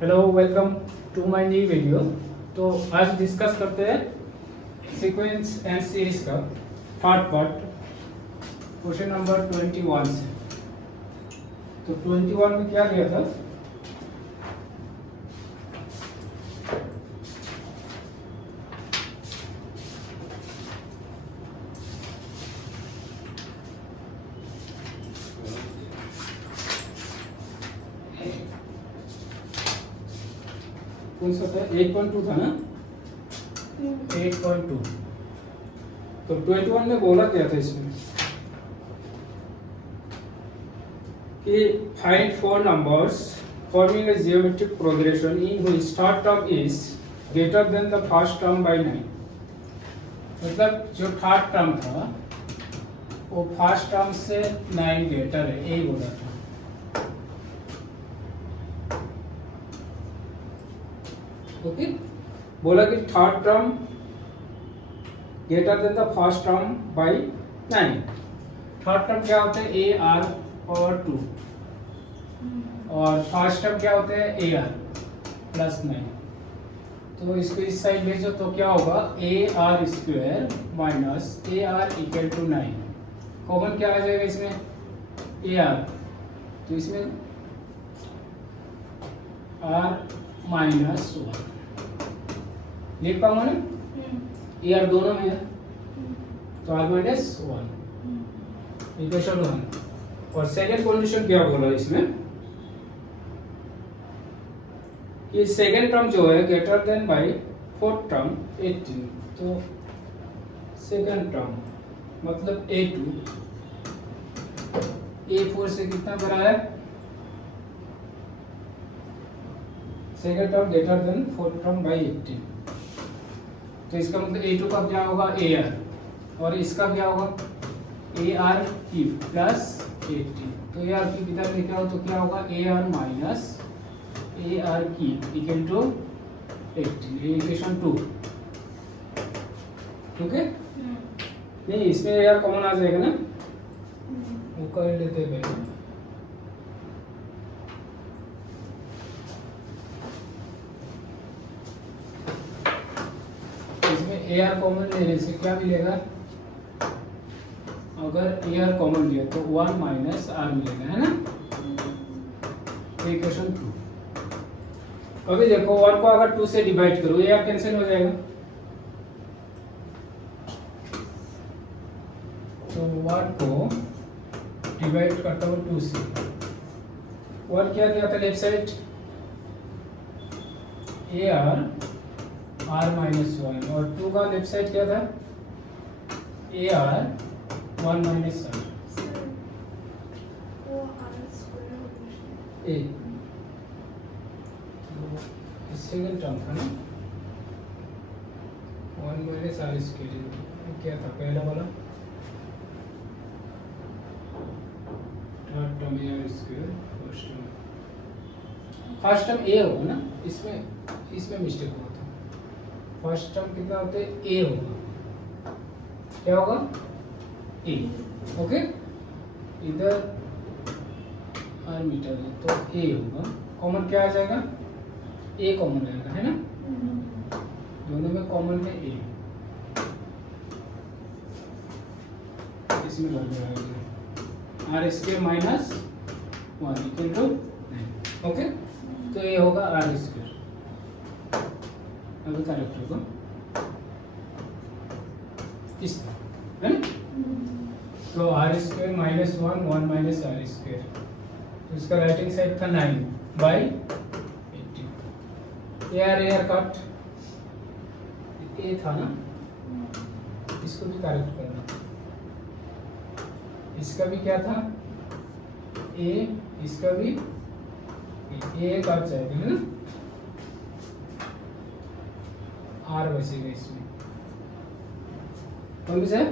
Hello, welcome to my new video. तो आज discuss करते हैं सीक्वेंस एंड सीरीज का पार्ट क्वेश्चन नंबर 21 से। तो 21 में क्या दिया था? कौन सा था? 8.2 था ना? 8.2। तो 21 में बोला क्या था इसमें कि find four numbers forming a geometric progression in which start term is greater than the first term by 9। मतलब जो थर्ड टर्म था वो फर्स्ट टर्म से 9 ग्रेटर है, यही बोला था। ओके, बोला कि third term greater than the first term by 9। Third term क्या होता है? ए आर पावर 2 और फर्स्ट टर्म क्या होता है? A R plus 9। तो इसको इस साइड भेजो तो क्या होगा? A R square minus A R equal to 9। Common क्या आ जाएगा इसमें? A R. तो इसमें आर माइनस 1 ये कॉमन है, ए आर दोनों में है तो आर माइनस 1 इक्वेशन 1। और सेकेंड कंडीशन क्या बोला इसमें कि सेकेंड टर्म जो है greater than by fourth term 18। तो सेकेंड टर्म मतलब A2 A4 से कितना बड़ा है? Second term greater than fourth term by 18। तो इसका मतलब A2 का क्या होगा? AR और इसका क्या होगा? AR cube plus 18। तो AR क्यूब इधर लेके आओ तो क्या होगा? AR minus AR cube equal to 18। ये इक्वेशन 2। ओके, नहीं इसमें AR कॉमन आ जाएगा ना, वो कर लेते हैं पहले। ए आर कॉमन लेने से क्या मिलेगा? अगर ए आर कॉमन लिया तो 1 माइनस आर मिलेगा, है ना? इक्वेशन 2। अभी देखो 1 को अगर 2 से डिवाइड करो ए आर कैंसिल हो जाएगा। तो 1 को डिवाइड करता हूँ 2 से। 1 क्या दिया था left side? A R R minus 1 और 2 का लेफ्ट साइड क्या था? A R 1 minus R A. Second term था ना 1 माइनस आर स्क्वायर। क्या था पहला वाला? Third term A R square. First term A होगा ना, इसमें मिस्टेक हुआ था। फर्स्ट टर्म कितना होता है? ए होगा। क्या होगा? ए। ओके, इधर आर मीटर है तो ए होगा। कॉमन क्या आ जाएगा? ए कॉमन आएगा, है ना? दोनों में कॉमन है ए। इसमें लग जाएगा R square minus 1 equal to 9। Okay, तो ये होगा आर स्क्वायर। अभी करेक्ट होगा इस तरह, है ना? तो R square minus 1 minus R square. तो इसका राइटिंग साइड था 9 by 18। A R cut A था ना, इसको भी करेक्ट करना। इसका भी क्या था? ए, इसका भी ए कट जाएगा, है ना? आर बचेगा इसमें। समझ है?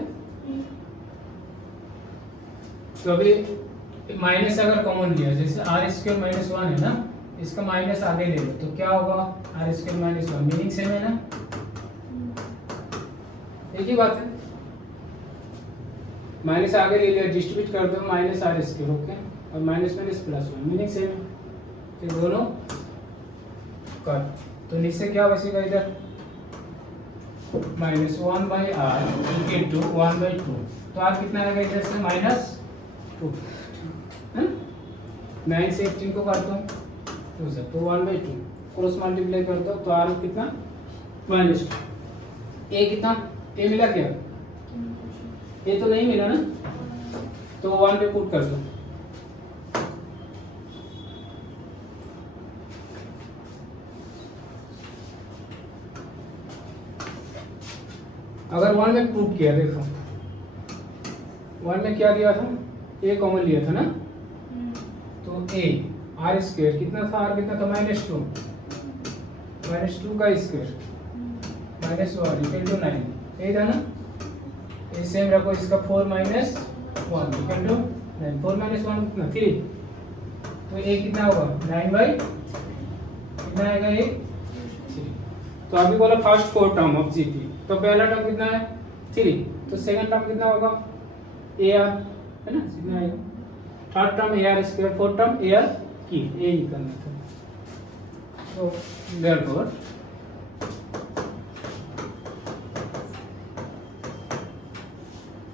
तो अभी माइनस अगर कॉमन लिया, जैसे आर स्क्वायर माइनस 1 है ना, इसका माइनस आगे ले लो तो क्या होगा? R square minus 1 meaning same है ना, एक ही बात है। माइनस आगे ले लिया, डिस्ट्रीब्यूट कर दो माइनस आर स्क्वायर। ओके, और minus minus plus 1 meaning same है। फिर दोनों कट, तो नीचे क्या बचेगा इधर -1/r इक्वल टू 1/2, तो r कितना आएगा इधर से -2, 9 से 18 को काट दो 2 से, तो 1/2 क्रॉस मल्टीप्लाई कर दो तो r कितना -2, a कितना a मिला क्या, a तो नहीं मिला ना, तो 1 पे पुट कर दो, अगर 1 में पुट किया, देखो 1 में क्या दिया था, a कॉमन लिया था ना, तो a r स्क्वायर कितना था, r कितना था -2, -2 का स्क्वायर -1 इक्वल टू 9, यही था ना, ये सेम रखो, इसका 4 - 1 इक्वल टू 9, 4 - 1 कितना 3, तो a कितना होगा 9/, कितना आएगा ये 3, तो अभी बोला फर्स्ट 4 टर्म ऑफ जीपी, तो पहला टर्म कितना है 3, तो सेकंड टर्म कितना होगा ar, है ना, कितना आएगा, third term ar square, fourth term ar की, ये निकालना था, तो therefore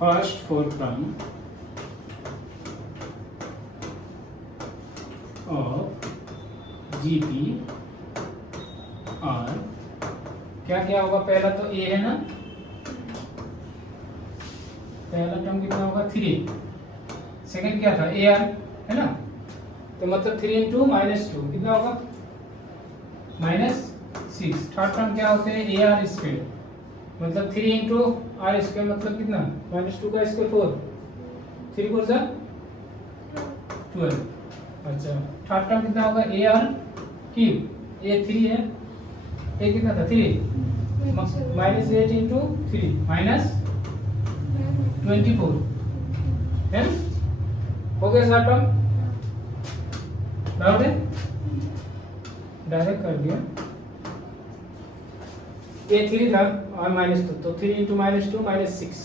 first 4 term of GP R क्या क्या होगा, पहला तो a है ना, पहला टर्म कितना होगा 3, सेकंड क्या था ar, है ना, तो मतलब 3 इंटू -2 कितना होगा -6, थर्ड टर्म क्या होते हैं ar स्क्वायर, मतलब 3 इंटू r स्क्वायर मतलब कितना -2 का स्क्वायर 4, 3 4 जा 12, अच्छा थर्ड टर्म कितना होगा ar क्यूब, a 3 है, a कितना था 3, -8 इंटू 3 -24, है ना, हो गया सारा टर्म, डाउट है, डायरेक्ट कर दिया, a 3 था और -2, तो 3 इंटू -2 -6,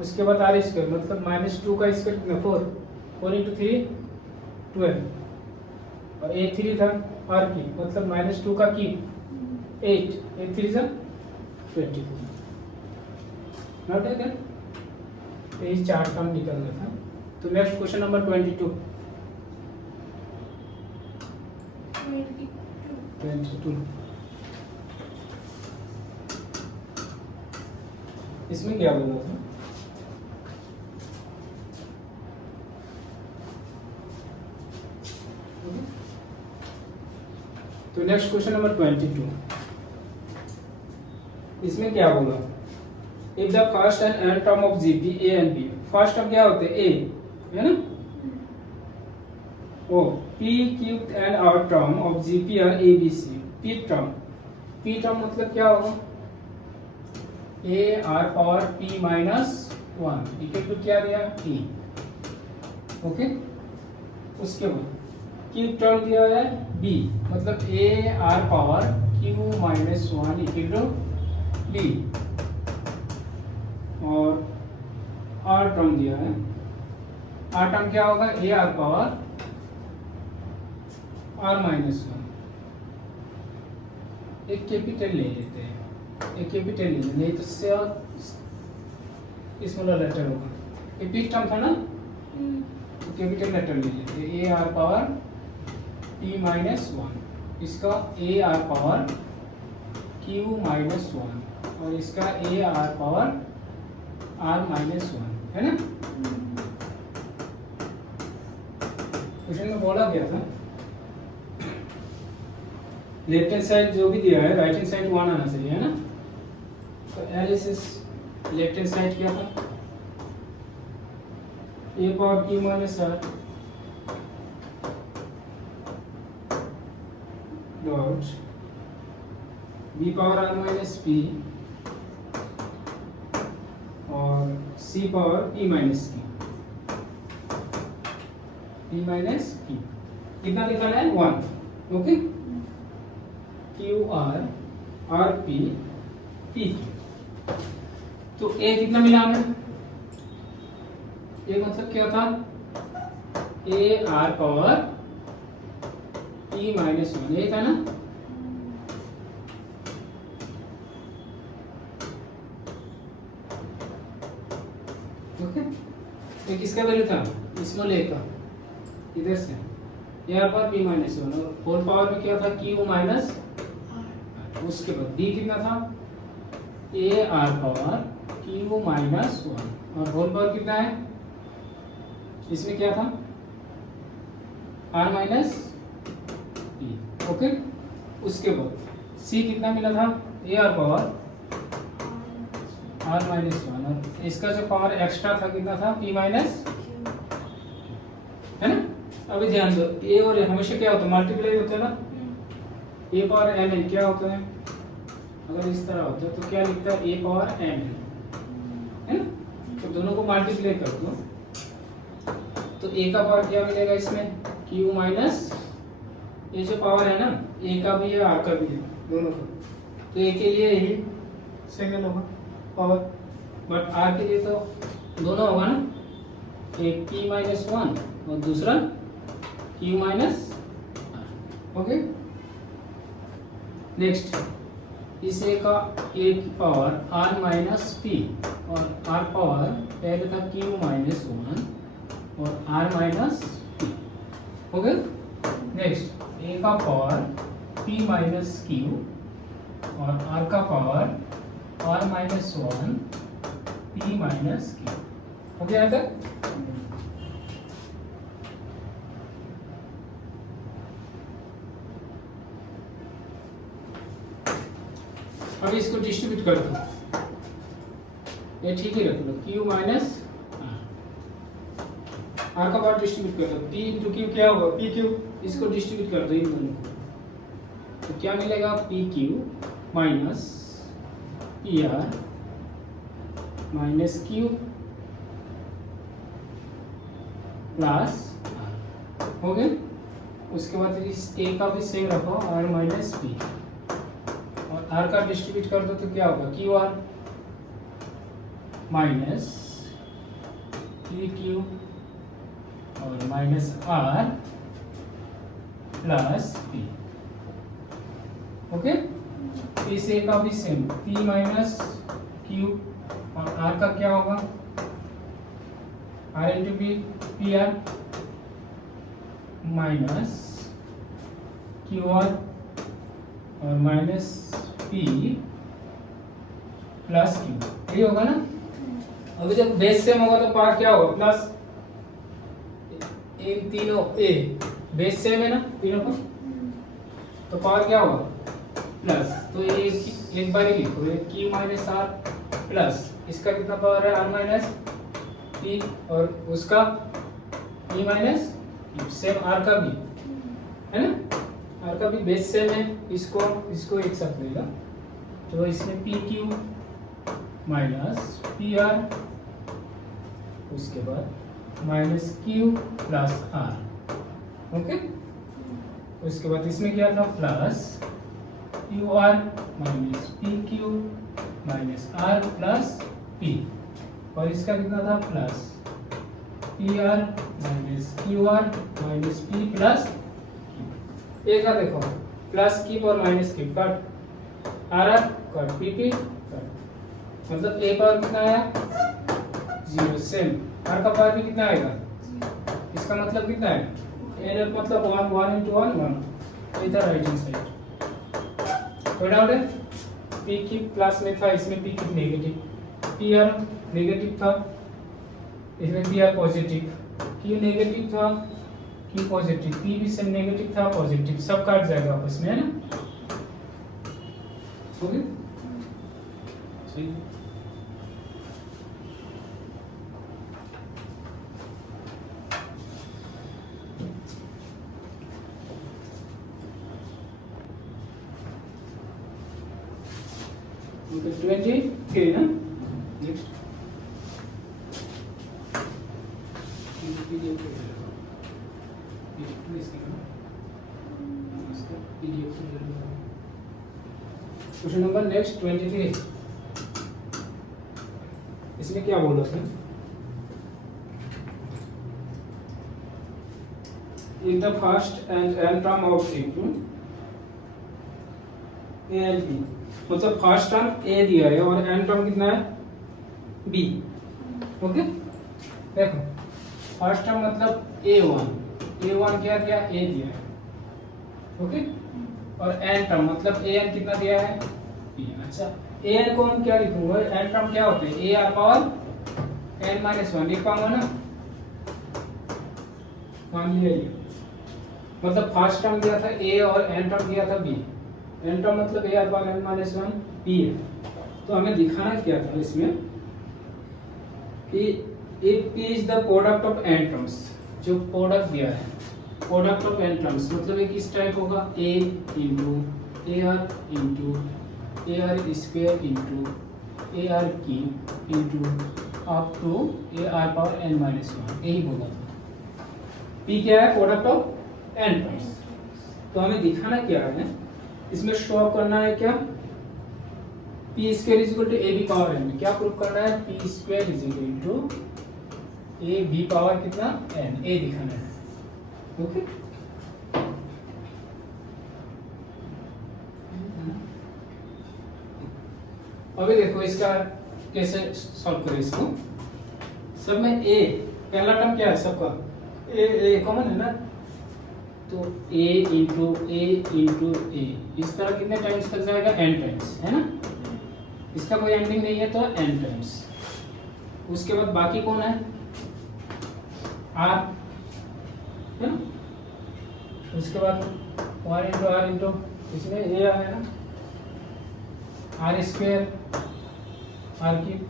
उसके बाद r स्क्वायर मतलब -2 का स्क्वायर कितना 4, 4 इंटू 3 12, और a 3 था r की मतलब -2 का की 8, a 3 जा 24, नोट है क्या, यही 4 टर्म निकलना था, तो नेक्स्ट क्वेश्चन नंबर 22, इसमें क्या बोला था, तो नेक्स्ट क्वेश्चन नंबर 22, इसमें क्या बोला, if the first and and term of GP A and B, first term क्या होते हैं ए, है ना, O P Q and R term of GP R A B C, P term मतलब क्या होगा A R power P -1 equal to क्या दिया e, ओके, उसके बाद क्यू टर्म दिया है b, मतलब A R power q -1 equal to b, और r टर्म दिया है, r टर्म क्या होगा ए आर पावर r -1, एक कैपिटल ले लेते हैं, एक कैपिटल ले लेते, नहीं तो स्मॉलर लेटर होगा, ये पी टर्म था ना, तो कैपिटल लेटर ले लेते हैं, ए आर पावर p -1, इसका ए आर पावर q -1, और इसका ए आर पावर r -1, है ना, क्वेश्चन में बोला गया था लेफ्ट हैंड साइड जो भी दिया है राइट हैंड साइड 1 आना चाहिए, है ना, तो एनालिसिस लेफ्ट हैंड साइड क्या था, a power q -r dot b power r -p और c पावर p -p, कितना दिखाना है 1, okay, q r r p p, तो a कितना मिला हमें, a मतलब क्या था a r पावर p -1, ये था ना, ये किसका वैल्यू था, स्मॉल ए का, इधर से यहाँ पर p माइनस वन, और होल पावर में क्या था q माइनस, उसके बाद b कितना था a r power q minus one, और होल पावर कितना है, इसमें क्या था r माइनस p। ओके, उसके बाद c कितना मिला था a r power r minus one, और इसका जो पावर एक्स्ट्रा था कितना था p माइनस, है ना। अभी ध्यान दो, a और a हमेशा क्या होता है, मल्टीप्लाई होते हैं ना, a पावर m n क्या होता है, अगर इस तरह होता है तो क्या लिखता है a पावर m n, है ना। तो दोनों को मल्टीप्लाई कर दो तो a का पावर क्या मिलेगा इसमें q माइनस, ये जो पावर है ना a का भी है r का भी है, दोनों का, तो a के लिए यही सिंगल होगा पावर, बट r के लिए तो दोनों होगा ना, एक p माइनस वन और दूसरा q minus r। Okay, next इस a का a की पावर r माइनस p, और r पावर पहले था q माइनस वन और r minus p। Okay, next a का पावर p माइनस q और r का power r minus one p minus q। हो गया है तक। अब इसको डिस्ट्रीब्यूट कर दो, ये ठीक ही रख लो, q माइनस r का पावर डिस्ट्रीब्यूट कर दो, p इंटू q क्या होगा p q, इसको डिस्ट्रीब्यूट कर दो इन दोनों को, तो क्या मिलेगा p q minus p r minus q plus r। हो गया, उसके बाद इस a का भी सेम रखो r माइनस p, और r का डिस्ट्रीब्यूट कर दो तो क्या होगा Q R minus P Q और minus R plus P. Okay, इस a का भी सेम p माइनस क्यू, और r का क्या होगा r into P, P R minus Q R और माइनस p प्लस q, यही होगा ना। अभी जब बेस सेम होगा तो पावर क्या होगा प्लस, इन तीनों a बेस सेम है ना तीनों का, तो पावर क्या होगा प्लस, तो ये एक बार ही लिखो, q माइनस आर प्लस इसका कितना पावर है r माइनस p, और उसका p माइनस सेम r का भी है ना, r का भी बेस सेम है, इसको एक साथ लेगा, तो इसमें P Q minus P R, उसके बाद minus Q plus R. Okay, उसके बाद इसमें क्या था plus Q R minus P Q minus R plus P, और इसका कितना था plus P R minus Q R minus P plus Q. एक का देखो प्लस की और माइनस की cut, R R cut, P P cut, मतलब ए पावर कितना आया जीरो, सेम आर का पावर भी कितना आएगा, इसका मतलब कितना है एन मतलब one, one into one one, इधर राइट हैंड साइड। कोई डाउट है, पी की प्लस में था, इसमें पी की नेगेटिव, पी आर नेगेटिव था, इसमें P R positive, Q negative था, क्यू पॉजिटिव, पी भी सेम नेगेटिव था पॉजिटिव, सब काट जाएगा आपस में, है ना। ओके, सही। ओके, 23 ना, नेक्स्ट क्वेश्चन नंबर नेक्स्ट 23, इसमें क्या बोला था, in the first and n term of equation a and b, मतलब फर्स्ट टर्म a दिया है और n टर्म कितना है b। ओके, देखो फर्स्ट टर्म मतलब a1 क्या दिया, a दिया है, ओके। और n टर्म मतलब an कितना दिया है, p। अच्छा an को हम क्या लिखूंगा, n टर्म क्या होते हैं, a r पावर n-1 लिख पाऊंगा ना, मान लिया ये। मतलब फर्स्ट टर्म दिया था a और n टर्म दिया था b, n टर्म मतलब a r power n-1 p है। तो हमें दिखाना क्या था इसमें कि if p is the product of n terms, जो प्रोडक्ट दिया है प्रोडक्ट ऑफ n टर्म्स मतलब ये किस टाइप होगा, a into A R into A R square into A R की into up to A R power n-1, यही बोला था। p क्या है, प्रोडक्ट ऑफ n टर्म्स। तो हमें दिखाना क्या है इसमें, शो ऑफ करना है क्या, p square is equal to a b power n, क्या प्रूव करना है, p square is equal to a b power कितना n, a दिखाना है, ओके। अभी देखो इसका कैसे सॉल्व करें इसको। सब में a पहला टर्म क्या है सबका, a कॉमन है ना, तो a इंटू a इस तरह कितने टाइम्स तक जाएगा, n टाइम्स, है ना। इसका कोई एंडिंग नहीं है तो n टाइम्स। उसके बाद बाकी कौन है, r, है ना। उसके बाद 1 इंटू r इंटू इसमें a है ना, r स्क्वायर r क्यूब,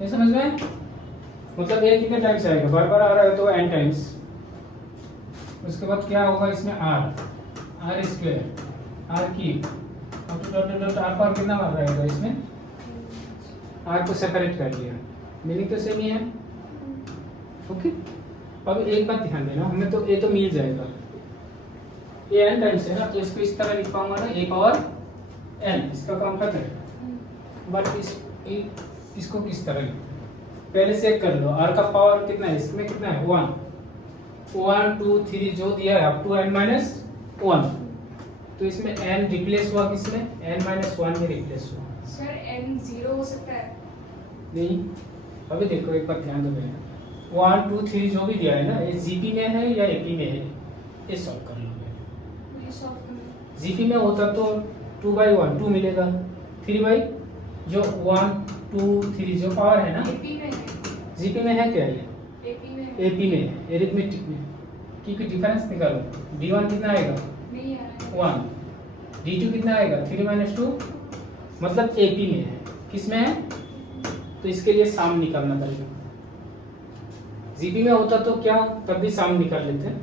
ये समझ में। मतलब ये कितने टाइम्स आएगा, बार बार आ रहा है तो n टाइम्स। उसके बाद क्या होगा इसमें r स्क्वायर r क्यूब, अब तो डॉट डॉट r पावर कितना बार रहेगा इसमें, r को सेपरेट कर लिया, मीनिंग तो सेम ही है, ओके। अब एक बात ध्यान देना, हमें तो a तो मिल जाएगा, a n टाइम्स है ना, तो इसको इस तरह लिख पाऊंगा ना, a पावर n, इसका काम खत्म है। बट इसको किस तरह लिखते हैं, पहले चेक कर लो, r का पावर कितना है, इसमें कितना है 1 2 3 जो दिया है अप टू n-1, तो इसमें n रिप्लेस हुआ किसमें, n-1 में रिप्लेस हुआ। सर n 0 हो सकता है, नहीं, अभी देखो एक बार ध्यान दो, 1 2 3 जो भी दिया है ना, ये जीपी में है या एपी में है, ये सॉल्व कर लो। ये सॉल्व करना। जीपी में होता तो 2/1 2 मिलेगा, 3 बाई जो 1 2 3 जो पावर है ना, एपी में है, जीपी में है क्या, ये एपी में है, एपी में है, एरिथमेटिक में, क्योंकि डिफरेंस निकालो, d1 कितना आएगा नहीं आ रहा है, 1, d2 कितना आएगा 3 - 2, मतलब एपी में है, किस में है, तो इसके लिए साम निकालना पड़ेगा। जीपी में होता तो क्या, तब भी साम निकाल लेते हैं,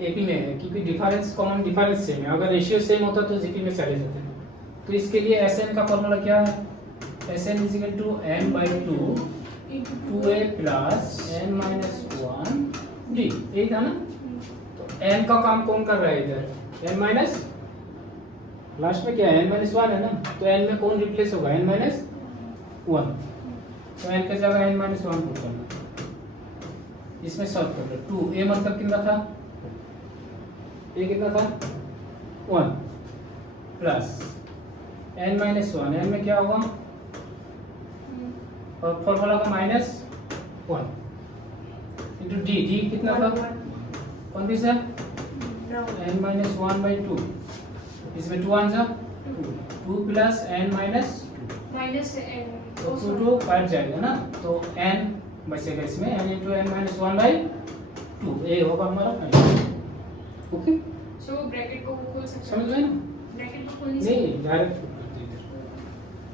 एपी में है क्योंकि डिफरेंस कॉमन डिफरेंस सेम है, अगर रेशियो सेम होता तो जीपी में चले जाते हैं। तो इसके लिए एसएन का फॉर्मूला क्या है, SN is equal to n/2 2a plus n-1 d, यही था ना। तो n का काम कौन कर रहा है इधर, n माइनस, लास्ट में क्या है n-1 है ना, तो n में कौन रिप्लेस होगा, n-1, तो n के जगह n-1 पुट करना, इसमें सॉल्व कर लो। 2a मतलब कितना था, a कितना था 1 प्लस n-1, n में क्या होगा, और फॉर्मूला का -1 इंटू डी कितना था, कौन सी है n-1/2, इसमें 2 answer 2 plus n-2 minus n तो 2 कट जाएगा ना, तो n बचेगा इसमें, n इंटू n-1/2, ये होगा हमारा आंसर, ओके। सो ब्रैकेट को खोल सकते समझ गए ना, ब्रैकेट को खोल नहीं नहीं डायरेक्ट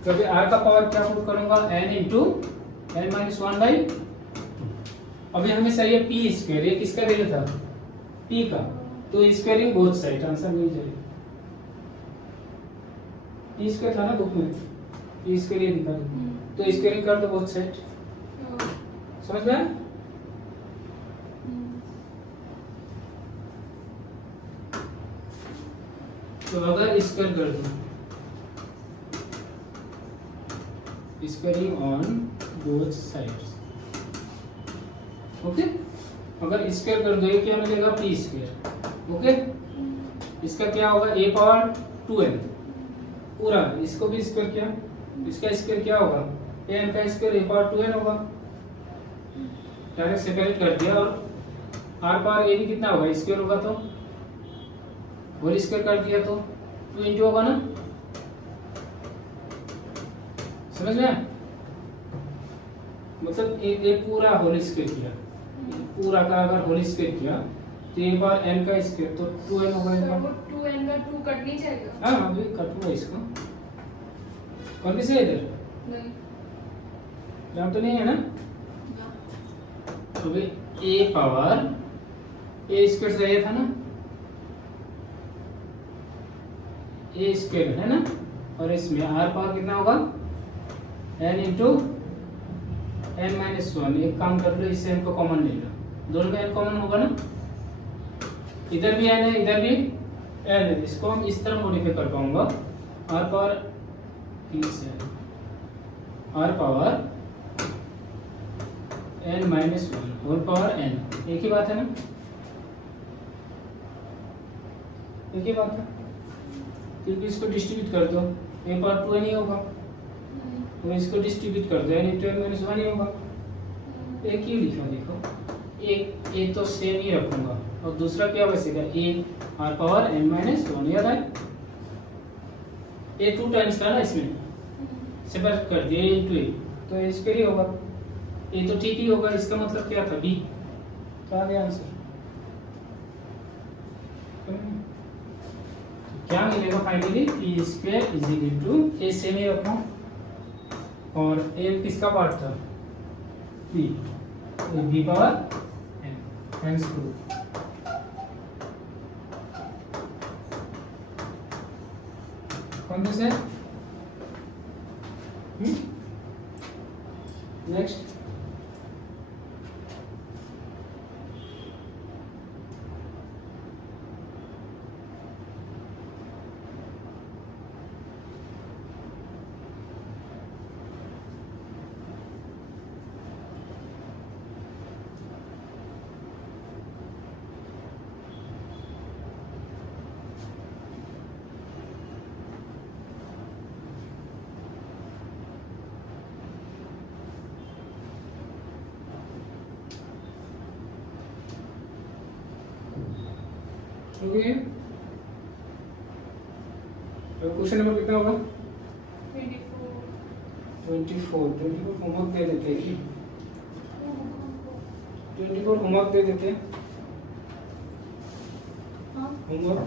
क्योंकि r का पावर क्या पुट करूंगा, n इंटू n-1/2। अभी हमें चाहिए p स्क्वायर, ये किसका वैल्यू था, p का, तो स्क्वायरिंग बोथ साइड, आंसर मिल जाएगा। p स्क्वायर था ना बुक में, p स्क्वायर ये दिखा दो, तो स्क्वायरिंग कर दो बोथ साइड, समझ में आया? तो अगर स्क्वायर कर दो, squaring on both sides, okay. अगर स्क्वायर कर दो, ये क्या मिलेगा p स्क्वायर, ओके। इसका क्या होगा, a पावर 2n पूरा, इसको भी स्क्वायर किया, इसका स्क्वायर क्या होगा ए एन का स्क्वायर ए पावर 2n होगा, डायरेक्ट सेपरेट कर दिया। और आर पावर ए भी कितना होगा, स्क्वायर होगा तो होल स्क्वायर कर दिया तो 2 इंटू होगा ना, समझ में? मतलब एक पूरा होल स्क्वायर किया, पूरा का अगर होल स्क्वायर किया तो एक बार n का स्क्वायर तो 2n होगा। एक सर बार वो 2n का 2 कट नहीं जाएगा? हाँ अभी कटूंगा इसको, कौन भी से इधर नहीं नाम तो नहीं है ना। ना। तो अभी a पावर a स्क्वायर चाहिए था ना, a स्क्वायर है ना, और इसमें r पावर कितना होगा n इंटू n माइनस 1। एक काम कर लो, इससे n को कॉमन ले लो, दोनों में n कॉमन होगा ना, इधर भी n है इधर भी n है, इसको हम इस तरह मॉडिफाई कर पाऊंगा। r power r power n minus 1 whole power n, एक ही बात है ना, एक ही बात है, क्योंकि इसको डिस्ट्रीब्यूट कर दो a पावर 2n ही होगा, तो इसको डिस्ट्रीब्यूट कर दो n इंटू n माइनस 1 ही होगा, एक ही लिखा। देखो एक तो सेम ही रखूंगा और दूसरा क्या बचेगा, ए आर पावर n माइनस 1, याद है ए 2 टाइम्स था ना, इसमें सेपरेट कर दिया a इंटू ए, तो इसके लिए होगा ए तो ठीक ही होगा, इसका मतलब क्या था बी, तो आ गया आंसर। क्या मिलेगा finally, P square is equal to A same ही रखना, और ए किसका पार्ट था बी, तो B power n, hence proof. कौन से नेक्स्ट क्वेश्चन नंबर कितना होगा, 24 होमवर्क दे देते हैं, 24 होमवर्क दे देते हैं, होमवर्क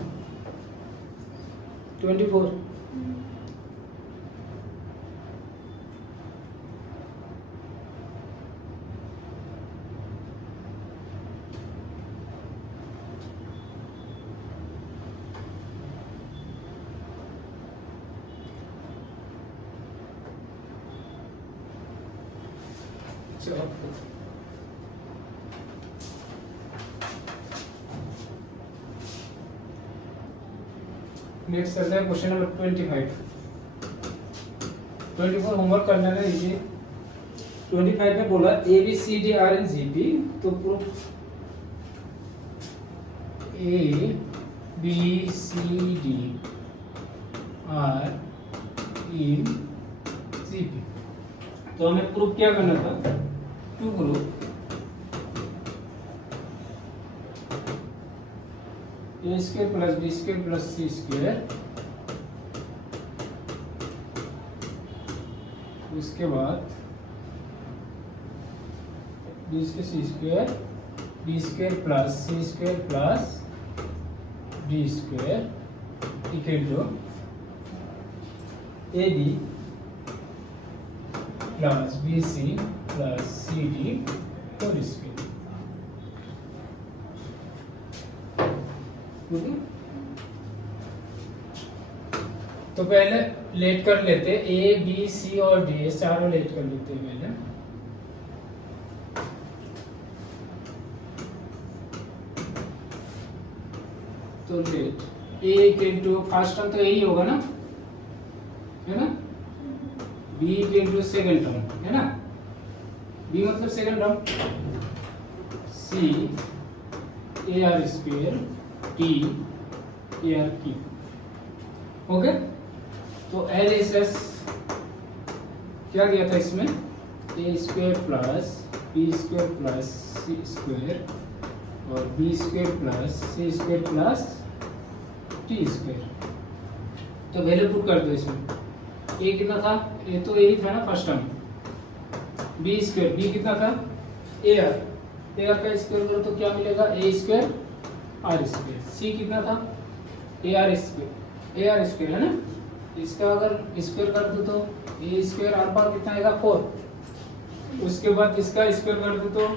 24। चलो नेक्स्ट करते हैं क्वेश्चन नंबर 25। 24 होमवर्क करना है ये। 25 में बोला A B C D are in G P, तो proof A B C D are in G P, तो हमें प्रूफ क्या करना था, to group A square plus B square plus C square, उसके बाद B square C square, B square plus C square plus D square equal to A B plus B C plus C D whole square. तो पहले late कर लेते, ए B C और D चारों late कर लेते हैं पहले। तो लेट ए इक्वल फर्स्ट टर्म तो यही होगा ना, है ना, बी इक्वल सेकेंड टर्म, है ना, बी मतलब second term, C A R square T A R cube. Okay, तो एल एस एस क्या दिया था इसमें, A square plus B square plus C square और B square plus C square plus T square. तो value put कर दो इसमें। ए कितना था, ए तो यही था ना first term. B square, B कितना था ए आर, ए आर का स्क्वायर करो तो क्या मिलेगा, A square R square. C कितना था A R square, A R square है ना, इसका अगर स्क्वायर कर दो तो ए स्क्वायर आर पावर कितना आएगा 4। उसके बाद इसका स्क्वायर कर दो तो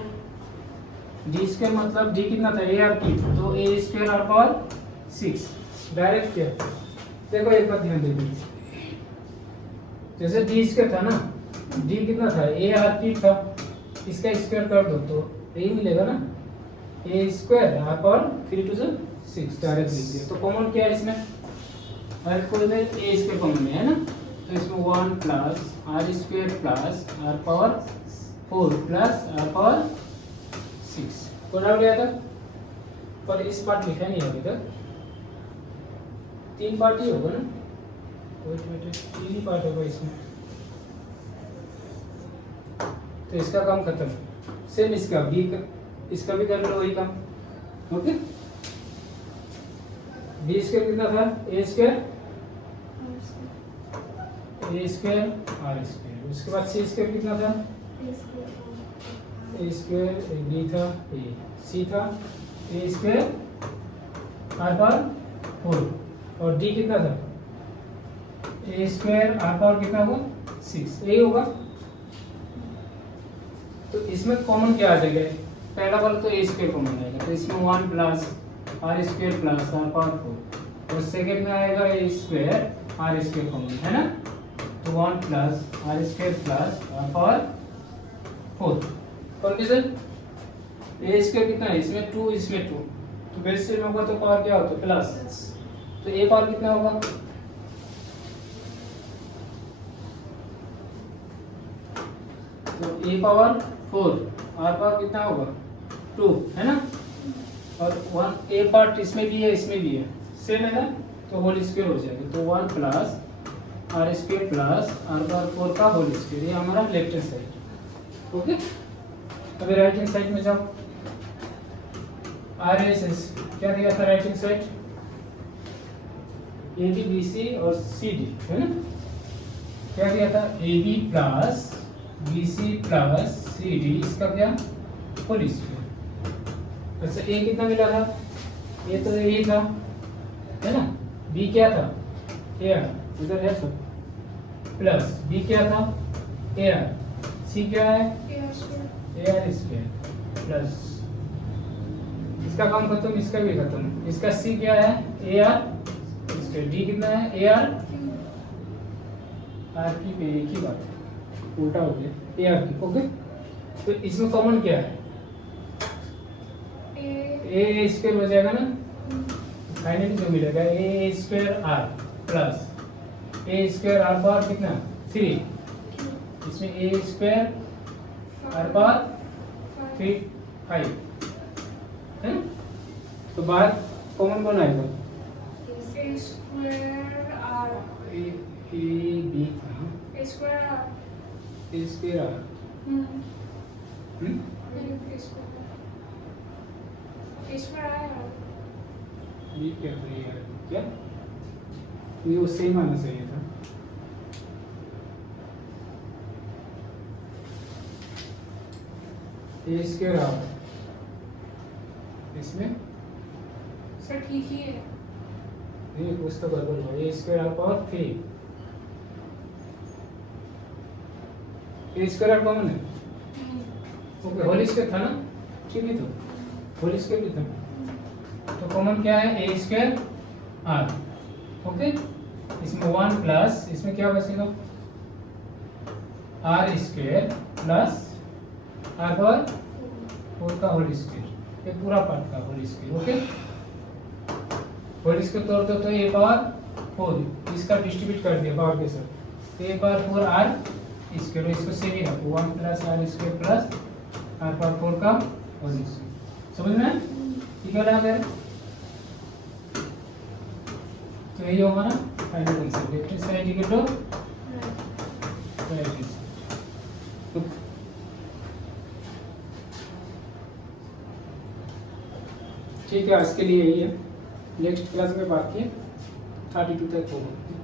डी स्क्वायर मतलब डी कितना था ए आर की, तो ए स्क्वायर आर पावर 6 डायरेक्ट क्या। देखो एक बात ध्यान दे, जैसे डी स्क्वायर था ना, डी कितना था ए आर की था, इसका स्क्वायर कर दो तो यही मिलेगा ना, A square R power 3 to 6 direct लिख दिया। तो कॉमन क्या है इसमें, हर कोई में ए स्क्वायर कॉमन में है ना, तो इसमें 1 plus R square plus R power 4 plus R power 6 को डाल गया था। पर इस पार्ट लिखा नहीं अभी तक, 3 पार्ट ही होगा ना, वेट 3 ही पार्ट होगा इसमें। तो इसका काम खत्म। सेम इसका बी का, इसका भी कर लो वही काम। ओके, बी स्क्वायर कितना था ए स्क्वायर आर स्क्वायर, उसके बाद सी स्क्वायर कितना था ए स्क्वायर, बी था ए, सी था ए स्क्वायर आर पावर 4 और डी कितना था ए स्क्वायर आर पावर कितना होगा 6, यही होगा। तो इसमें कॉमन क्या आ जाएगा, पहला वाला तो ए स्क्वायर कॉमन आएगा, तो इसमें 1 plus R square plus R power 4 और सेकेंड में आएगा A square R square common है ना, तो 1 plus R square plus R power 4। Condition A square कितना है, इसमें 2 इसमें 2, तो बेस से में होगा तो पावर क्या होता है प्लस, तो ए पावर कितना होगा, तो ए पावर 4 आर पावर कितना होगा 2 है ना, और 1 ए पार्ट इसमें भी है इसमें भी है, सेम है ना, तो होल स्क्वायर हो जाएगा। तो 1 plus R square plus R power 4 का होल स्क्वायर, ये हमारा लेफ्ट हैंड साइड। ओके, अभी राइट हैंड साइड में जाओ। आर एस एस क्या दिया था right hand side, A B B C और सी डी है ना, क्या दिया था A B plus B C plus C D, इसका क्या होल स्क्वायर। अच्छा ए कितना मिला था, ए तो यही था है ना, बी क्या था ए आर इधर है सब, प्लस बी क्या था ए आर, सी क्या है ए आर स्क्वायर प्लस, इसका काम खत्म इसका भी खत्म, इसका सी क्या है ए आर स्क्वायर, डी कितना है ए आर की पे एक ही बात है, उल्टा हो गया ए आर की। ओके, तो इसमें कॉमन क्या है ए स्क्वायर हो जाएगा ना, फाइनली जो मिलेगा A square R plus A square R power कितना 3, इसमें ए स्क्वायर आर पावर 3 5 है ना, तो बाहर कॉमन कौन आएगा A square R, A B था A square R, A square R A square R, ये क्या था यार, क्या ये वो सेम आना चाहिए था, ए स्क्वायर आर, इसमें सर ठीक ही है, ये कुछ तो गड़बड़ हो, A square R power 3, A square R common है, ओके होल स्क्वायर था ना, ठीक है, तो होल स्क्वायर भी था, तो कॉमन क्या है ए स्क्वायर आर। ओके, इसमें 1 प्लस इसमें क्या बचेगा R square plus R power 4 का होल स्क्वायर, ये पूरा पार्ट का whole square. Okay, whole square तोड़ दो तो ए पावर 4, इसका डिस्ट्रीब्यूट कर दिया पावर के साथ, ए पावर 4 आर स्क्वायर, इसको सेम ही रखो 1 plus R square plus R power 4 का होल स्क्वायर। समझ में ठीक है ना मेरे, तो यही हमारा final answer, left side equal to right side. ठीक है, आज के लिए यही है। नेक्स्ट क्लास में बाकी 32 तक होगा।